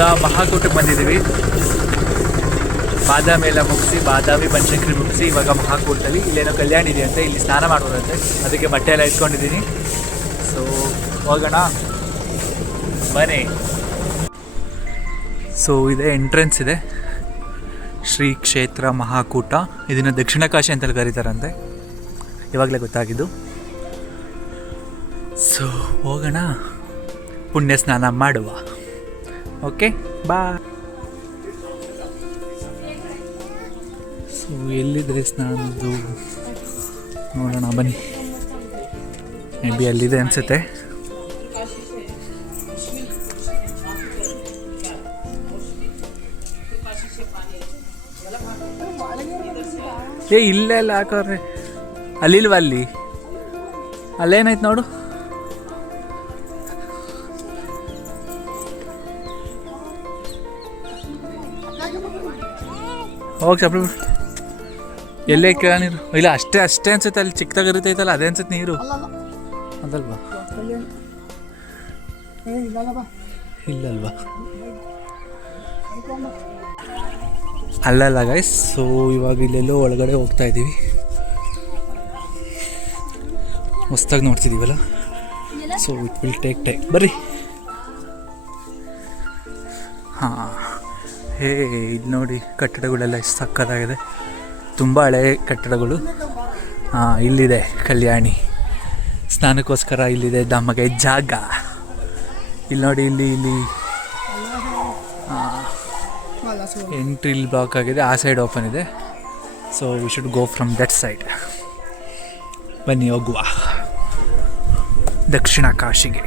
ಇವಾಗ ಮಹಾಕೂಟಕ್ಕೆ ಬಂದಿದ್ದೀವಿ. ಬಾದಾಮಿ ಎಲ್ಲ ಮುಗಿಸಿ, ಬಾದಾಮಿ ಬನಶಂಕರಿ ಮುಗಿಸಿ ಇವಾಗ ಮಹಾಕೂಟದಲ್ಲಿ ಇಲ್ಲೇನೋ ಕಲ್ಯಾಣ ಇದೆ ಅಂತ, ಇಲ್ಲಿ ಸ್ನಾನ ಮಾಡ್ಬೋದಂತೆ. ಅದಕ್ಕೆ ಬಟ್ಟೆ ಎಲ್ಲ ಇಟ್ಕೊಂಡಿದ್ದೀನಿ. ಸೊ ಹೋಗೋಣ ಬನ್ನಿ. ಸೊ ಇದೆ ಎಂಟ್ರೆನ್ಸ್ ಇದೆ, ಶ್ರೀ ಕ್ಷೇತ್ರ ಮಹಾಕೂಟ. ಇದನ್ನು ದಕ್ಷಿಣ ಕಾಶಿ ಅಂತಲ್ಲಿ ಕರೀತಾರಂತೆ, ಇವಾಗಲೇ ಗೊತ್ತಾಗಿದ್ದು. ಸೊ ಹೋಗೋಣ, ಪುಣ್ಯ ಸ್ನಾನ ಮಾಡುವ. ಓಕೆ ಬಾ. ಸೊ ಎಲ್ಲಿದೆ ಸ್ನಾನದ್ದು ನೋಡೋಣ ಬನ್ನಿ. ಮೇ ಬಿ ಅಲ್ಲಿದೆ ಅನಿಸುತ್ತೆ. ಇಲ್ಲೇ ಎಲ್ಲ ಹಾಕೋರಿ, ಅಲ್ಲಿಲ್ವ? ಅಲ್ಲೇನಾಯ್ತು ನೋಡು. ಹೋಗಿ ಚಪ್ಪಲಿ ಬಿಡು. ಎಲ್ಲೇ ಕೇಳ ನೀರು ಇಲ್ಲ, ಅಷ್ಟೇ ಅನ್ಸುತ್ತೆ. ಅಲ್ಲಿ ಚಿಕ್ಕದಾಗಿರುತ್ತೈತಲ್ಲ ಅದೇ ಅನ್ಸುತ್ತೆ ನೀರು, ಅದಲ್ವಾ? ಇಲ್ಲಲ್ವಾ? ಅಲ್ಲಲ್ಲ ಗೈಸ್. ಸೊ ಇವಾಗ ಇಲ್ಲೆಲ್ಲೋ ಒಳಗಡೆ ಹೋಗ್ತಾ ಇದ್ದೀವಿ. ಹೊಸ್ದಾಗಿ ನೋಡ್ತಿದ್ದೀವಲ್ಲ, so it will take time. ಬರ್ರಿ. ಹಾಂ, ಇಲ್ಲಿ ನೋಡಿ ಕಟ್ಟಡಗಳೆಲ್ಲ ಎಷ್ಟು ಸಕ್ಕತ್ತಾಗಿದೆ, ತುಂಬ ಹಳೆ ಕಟ್ಟಡಗಳು. ಹಾಂ, ಇಲ್ಲಿದೆ ಕಲ್ಯಾಣಿ, ಸ್ನಾನಕ್ಕೋಸ್ಕರ ಇಲ್ಲಿದೆ ನಮಗೆ ಜಾಗ. ಇಲ್ಲಿ ನೋಡಿ, ಇಲ್ಲಿ ಎಂಟ್ರಿ ಇಲ್ಲಿ ಬ್ಲಾಕ್ ಆಗಿದೆ, ಆ ಸೈಡ್ ಓಪನ್ ಇದೆ. So we should go from that side. ಬನ್ನಿ ಹೋಗುವ ದಕ್ಷಿಣ ಕಾಶಿಗೆ.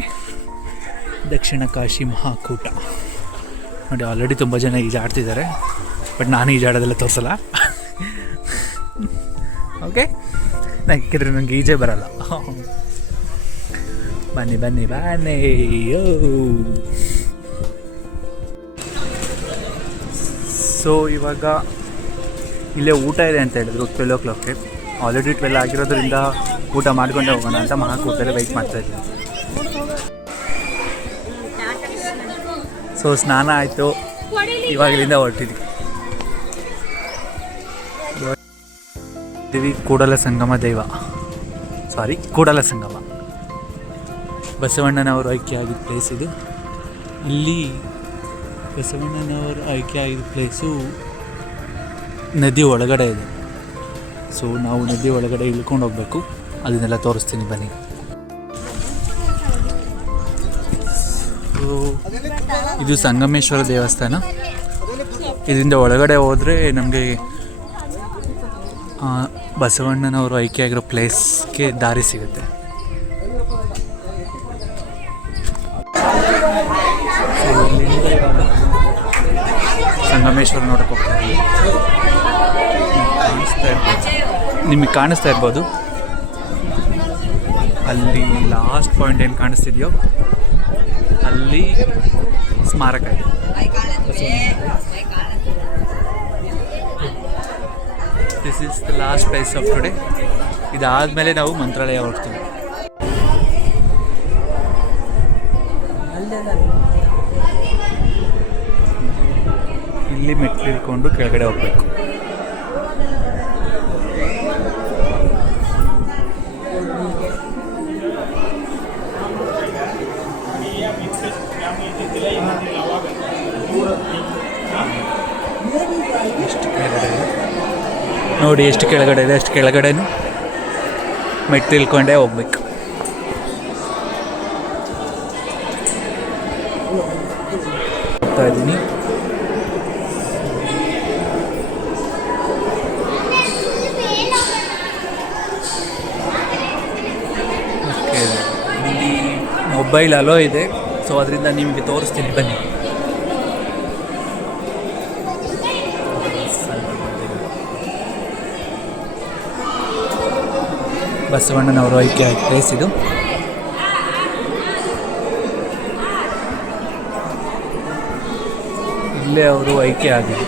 ದಕ್ಷಿಣ ಕಾಶಿ ಮಹಾಕೂಟ ನೋಡಿ. ಆಲ್ರೆಡಿ ತುಂಬ ಜನ ಈಜಾಡ್ತಿದ್ದಾರೆ, ಬಟ್ ನಾನು ಈಜಾಡೋದೆಲ್ಲ ತೋರಿಸಲ್ಲ. ಓಕೆ, ಯಾಕೆಂದರೆ ನನಗೆ ಈಜೇ ಬರಲ್ಲ. ಬನ್ನಿ ಬನ್ನಿ ಬನ್ನಿ. ಸೊ ಇವಾಗ ಇಲ್ಲೇ ಊಟ ಇದೆ ಅಂತ ಹೇಳಿದ್ರು 12 o'clockಗೆ. ಆಲ್ರೆಡಿ 12 ಆಗಿರೋದ್ರಿಂದ ಊಟ ಮಾಡ್ಕೊಂಡೇ ಹೋಗೋಣ ಅಂತ ಮಹಾಕೂಟಲ್ಲೇ ವೆಯ್ಟ್ ಮಾಡ್ತಾಯಿದ್ವಿ. ಸೊ ಸ್ನಾನ ಆಯಿತು, ಇವಾಗ ಇಲ್ಲಿಂದ ಹೊರಟಿದ್ವಿ. ಕೂಡಲ ಸಂಗಮ ಕೂಡಲ ಸಂಗಮ ಬಸವಣ್ಣನವರು ಆಯ್ಕೆ ಆಗಿದ್ದ ಪ್ಲೇಸ್ ಇದು. ಇಲ್ಲಿ ಬಸವಣ್ಣನವರು ಆಯ್ಕೆ ಆಗಿದ್ದ ಪ್ಲೇಸು ನದಿ ಒಳಗಡೆ ಇದೆ. ಸೊ ನಾವು ನದಿ ಒಳಗಡೆ ಇಳ್ಕೊಂಡು ಹೋಗ್ಬೇಕು, ಅದನ್ನೆಲ್ಲ ತೋರಿಸ್ತೀನಿ ಬನ್ನಿ. ಇದು ಸಂಗಮೇಶ್ವರ ದೇವಸ್ಥಾನ. ಇದರಿಂದ ಒಳಗಡೆ ಹೋದರೆ ನಮಗೆ ಬಸವಣ್ಣನವರು ಆಯ್ಕೆ ಆಗಿರೋ ಪ್ಲೇಸ್ಗೆ ದಾರಿ ಸಿಗುತ್ತೆ. ಸಂಗಮೇಶ್ವರ ನೋಡಕ್ಕೆ ಹೋಗ್ತಾ ಇದ್ದೀವಿ. ನಿಮಗೆ ಕಾಣಿಸ್ತಾ ಇರ್ಬೋದು ಅಲ್ಲಿ ಲಾಸ್ಟ್ ಪಾಯಿಂಟ್ ಏನು ಕಾಣಿಸ್ತಿದೆಯೋ ಅಲ್ಲಿ ಸ್ಮಾರಕ ಇದೆ. This is the last place of today. ಇದಾದಮೇಲೆ ನಾವು ಮಂತ್ರಾಲಯ ಹೊರಡ್ತೀವಿ. ಇಲ್ಲಿ ಮೆಟ್ಲು ಇಳ್ಕೊಂಡು ಕೆಳಗಡೆ ಹೋಗ್ಬೇಕು. ಎಷ್ಟು ಕೆಳಗಡೆ ಇದೆ ನೋಡಿ, ಎಷ್ಟು ಕೆಳಗಡೆ ಇದೆ, ಅಷ್ಟು ಕೆಳಗಡೆನೂ ಮೆಟ್ಲು ಇಳ್ಕೊಂಡೇ ಹೋಗ್ಬೇಕು. ಹೋಗ್ತಾ ಇದ್ದೀನಿ. ಇಲ್ಲಿ ಮೊಬೈಲ್ ಅಲೋ ಇದೆ, ಸೊ ಅದರಿಂದ ನಿಮಗೆ ತೋರಿಸ್ತೀನಿ ಬನ್ನಿ. ಬಸವಣ್ಣನವರು ಆಯ್ಕೆ ಪ್ಲೇಸ್ ಇದು. ಇಲ್ಲೇ ಅವರು ಆಯ್ಕೆ ಆಗಿದೆ.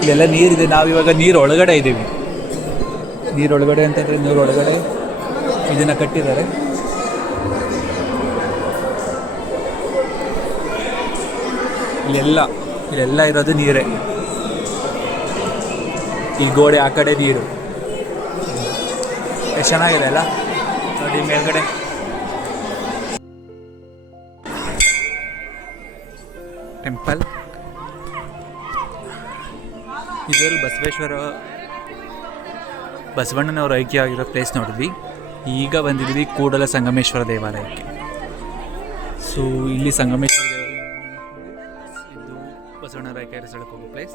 ಇಲ್ಲೆಲ್ಲ ನೀರಿದೆ. ನಾವಿವಾಗ ನೀರೊಳಗಡೆ ಇದ್ದೀವಿ. ನೀರೊಳಗಡೆ ಅಂತಂದರೆ ನೀರೊಳಗಡೆ ಇದನ್ನು ಕಟ್ಟಿದ್ದಾರೆ. ಇಲ್ಲೆಲ್ಲ ಇರೋದು ನೀರೇ. ಈ ಗೋಡೆ ಆ ಕಡೆ ನೀರು. ಎಷ್ಟು ಚೆನ್ನಾಗಿದೆ ಅಲ್ಲ ನೋಡಿ ಮೇಲ್ಗಡೆ. ಟೆಂಪಲ್ ಇದ್ರಲ್ಲಿ ಬಸವಣ್ಣನವರು ಐಕ್ಯ ಆಗಿರೋ ಪ್ಲೇಸ್ ನೋಡಿದ್ವಿ. ಈಗ ಬಂದಿದ್ವಿ ಕೂಡಲ ಸಂಗಮೇಶ್ವರ ದೇವಾಲಯಕ್ಕೆ. ಸೊ ಇಲ್ಲಿ ಸಂಗಮೇಶ್ವರ ದೇವಾಲಯ ಇದು ಬಸವಣ್ಣನ ಐಕ್ಯ ರೆಸಾರ್ಟ್ಗೆ ಹೋಗೋ ಪ್ಲೇಸ್.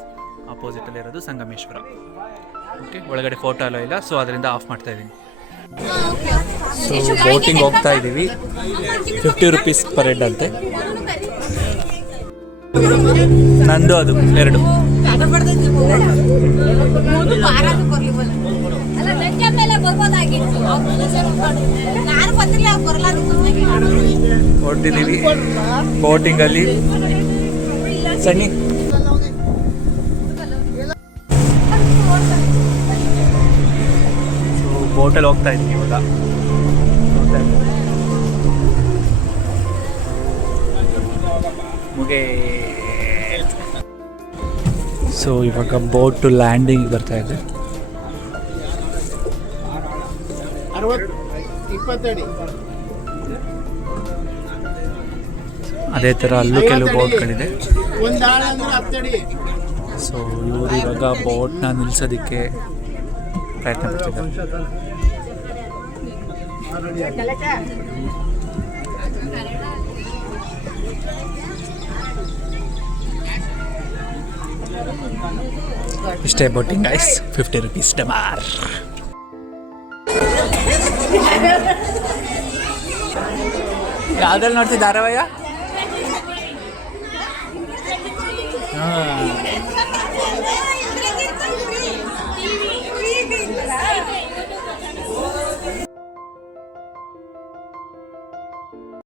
ಆಪೋಸಿಟಲ್ಲಿ ಇರೋದು ಸಂಗಮೇಶ್ವರ. ಓಕೆ, ಒಳಗಡೆ ಫೋಟೋ ಎಲ್ಲ ಇಲ್ಲ, ಸೊ ಅದರಿಂದ ಆಫ್ ಮಾಡ್ತಾ ಇದ್ದೀನಿ. ಸೊ ಬೋಟಿಂಗ್ ಹೋಗ್ತಾ ಇದ್ದೀವಿ. 50 ರೂಪೀಸ್ ಪರ್ ಹೆಡ್ ಅಂತೆ. ನಂದು ಅದು 2. ಹೊರಟಿದ್ದೀವಿ ಬೋಟಿಂಗಲ್ಲಿ. ಸಣ್ಣಿ ಬೋಟಲ್ಲಿ ಹೋಗ್ತಾ ಇದ್ದೀವಿ ಇವಾಗ. ಸೊ ಇವಾಗ ಬೋಟು ಲ್ಯಾಂಡಿಂಗ್ ಬರ್ತಾ ಇದೆ. 20 ಅದೇ ಥರ ಅಲ್ಲೂ ಕೆಲವು ಬೋಟ್ಗಳಿದೆ. ಸೊ ಇವರು ಇವಾಗ ಬೋಟ್ನ ನಿಲ್ಲಿಸೋದಕ್ಕೆ ಪ್ರಯತ್ನ ಪಡ್ತಿದ್ದಾರೆ. ಇಷ್ಟೇ ಬೋಟಿಂಗ್ ಗೈಸ್. 50 ರೂಪೀಸ್ ಡಮಾರ್. ಯಾವ್ದ್ರಲ್ಲಿ ನೋಡ್ತಿ ಧಾರಾವಾಹಿ? ಹಾಂ